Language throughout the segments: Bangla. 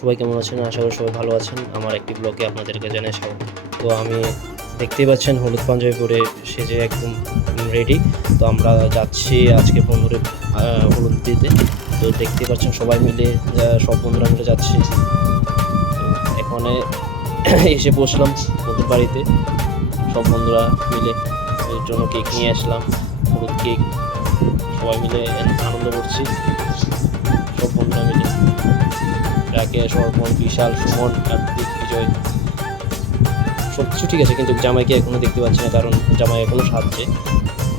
সবাই কেমন আছেন? আশা করি সবাই ভালো আছেন। আমার একটি ব্লগে আপনাদেরকে জানাই স্বাগত। তো আমি দেখতেই পাচ্ছেন হলুদ পাঞ্জাবি পরে সেজে একদম রেডি। তো আমরা যাচ্ছি আজকে বন্ধুদের হলুদ দিতে। তো দেখতেই পাচ্ছেন সবাই মিলে সব বন্ধুরা মিলে যাচ্ছি। তো এখানে এসে বসলাম বন্ধুর বাড়িতে, সব বন্ধুরা মিলে ওদের জন্য কেক নিয়ে আসলাম, হলুদ কেক। সবাই মিলে আনন্দ করছি, সব বন্ধুরা মিলে। রাকেশ, অর্পণ, বিশাল, সুমন, কার্তিক, বিজয়, সব কিছু ঠিক আছে, কিন্তু জামাইকে এখনও দেখতে পাচ্ছি না, কারণ জামাই এখনও সাজছে।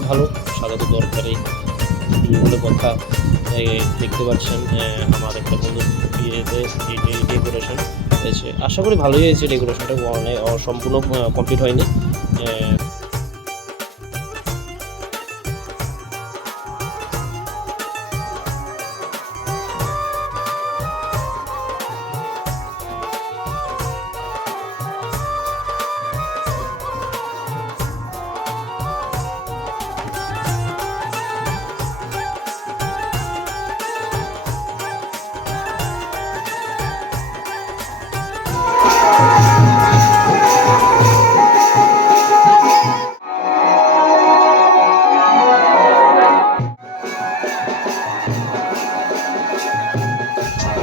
ভালো সাজা তো দরকারই বলে কথা। দেখতে পাচ্ছেন আমার একটা বন্ধু বিয়েতে ডেকোরেশন হয়েছে, আশা করি ভালোই হয়েছে। ডেকোরেশনটা সম্পূর্ণ কমপ্লিট হয়নি।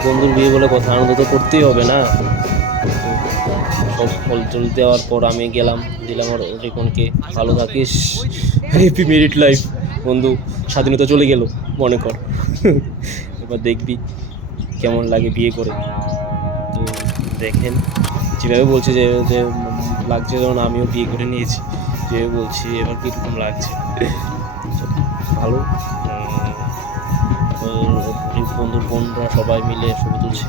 বন্ধুর বিয়ে বলে কথা, আনন্দ তো করতেই হবে না। সব ফল টল দেওয়ার পর আমি গেলাম, দিলাম আর রিপনকে। ভালো থাকিস, হ্যাপি মেরিড লাইফ। বন্ধু স্বাধীনতা চলে গেল মনে কর। এবার দেখবি কেমন লাগে বিয়ে করে। তো দেখেন যেভাবে বলছে যে লাগছে, যেমন আমিও বিয়ে করে নিয়েছি, যেভাবে বলছি এবার কীরকম লাগছে। ভালো। বন্ধুর বোনরা সবাই মিলে ছবি তুলছে,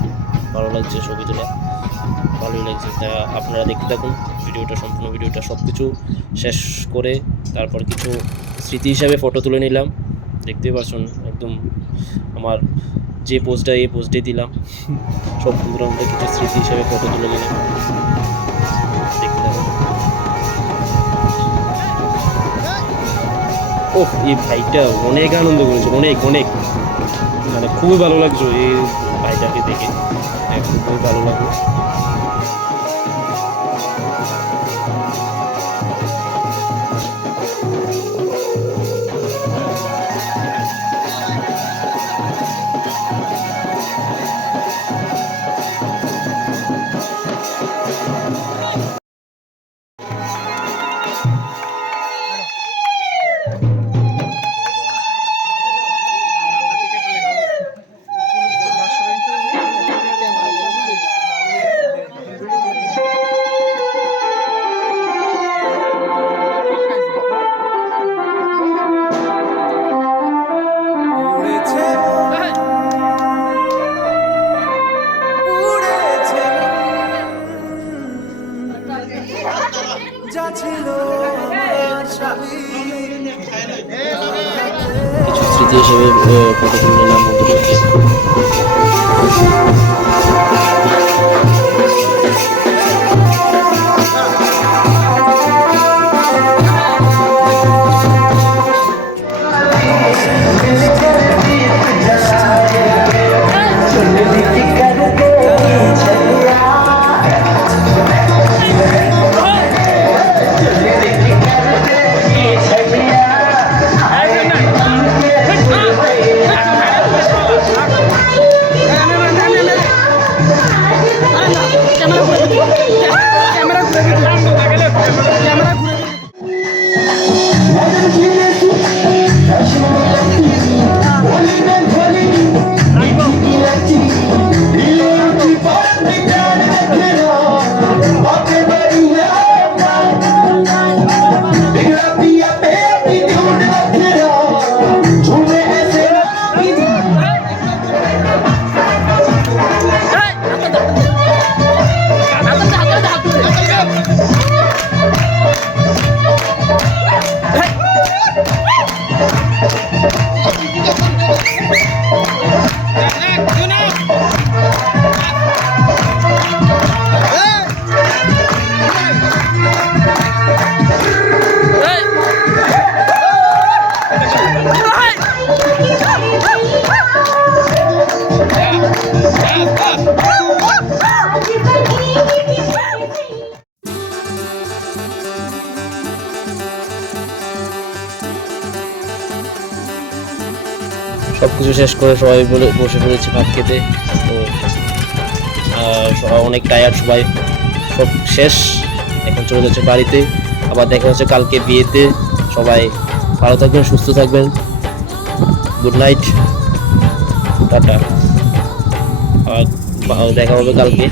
ভালো লাগছে ছবি তোলা, ভালোই লাগছে। তা আপনারা দেখতে থাকুন ভিডিওটা, সম্পূর্ণ ভিডিওটা। সব কিছু শেষ করে তারপর কিছু স্মৃতি হিসাবে ফটো তুলে নিলাম। দেখতেই পাচ্ছেন একদম আমার যে পোস্টটা, এই পোস্টে দিলাম। সব বন্ধুরা মধ্যে কিছু স্মৃতি হিসাবে ফটো তুলে নিলাম, দেখতে থাকুন। ও এই ভাইটা অনেক আনন্দ করেছে, অনেক অনেক, মানে খুবই ভালো লাগছে এই ভাইটাকে দেখে, খুবই ভালো লাগলো। কিছু স্মৃতি হিসেবে ফটো তুলে নিলাম বন্ধুদের সাথে। সব কিছু শেষ করে সবাই বসে পড়েছি ভাত খেতে। তো সবাই অনেক টায়ার্ড, সবাই সব শেষ, এখন চলে যাচ্ছে বাড়িতে। আবার দেখা হচ্ছে কালকে বিয়েতে। সবাই ভালো থাকবেন, সুস্থ থাকবেন, গুড নাইট, টাটা। আর দেখা হবে কালকে।